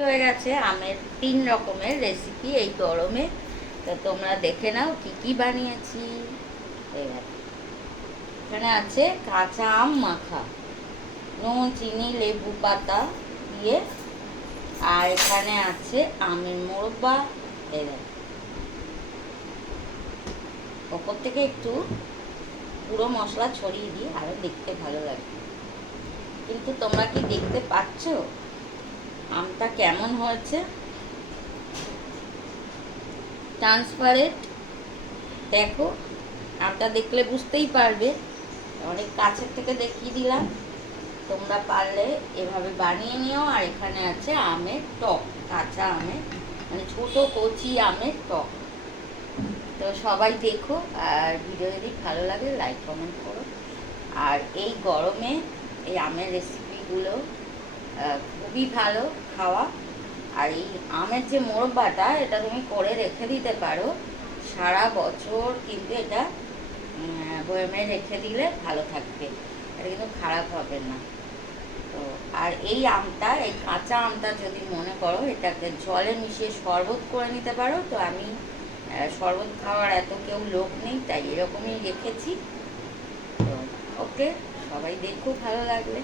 হয়ে গেছে আমের 3 রকমের রেসিপি এই গরমে। তো তোমরা দেখে নাও কি কি বানিয়েছি। এখানে আছে কাঁচা আম মাখা, নুন চিনি লেবু পাতা দিয়ে। আর এখানে আছে আমের মোরব্বা। এই ওপর থেকে একটু পুরো মশলা ছড়িয়ে দিই, আরও দেখতে ভালো লাগে। কিন্তু তোমরা কি দেখতে পাচ্ছ আমটা কেমন হয়েছে? ট্রান্সপারেন্ট। দেখো, আমটা দেখলে বুঝতেই পারবে। অনেক কাছের থেকে দেখিয়ে দিলাম, তোমরা পারলে এভাবে বানিয়ে নিও। আর এখানে আছে আমের টক, কাঁচা আমের, মানে ছোটো কচি আমের টক। তো সবাই দেখো, আর ভিডিও যদি ভালো লাগে লাইক কমেন্ট করো। আর এই গরমে এই আমের রেসিপিগুলো খুবই ভালো খাওয়া। আর এই আমের যে মোরব্বাটা, এটা তুমি করে রেখে দিতে পারো সারা বছর, কিন্তু এটা বয়ামে রেখে দিলে ভালো থাকবে, এটা কিন্তু খারাপ হবে না। তো আর এই আমটা, এই কাঁচা আমটা যদি মনে করো এটাকে জলে মিশিয়ে শরবত করে নিতে পারো। তো আমি শরবত খাওয়ার এত কেউ লোক নেই, তাই এরকমই রেখেছি। তো ওকে, সবাই দেখো ভালো লাগলে।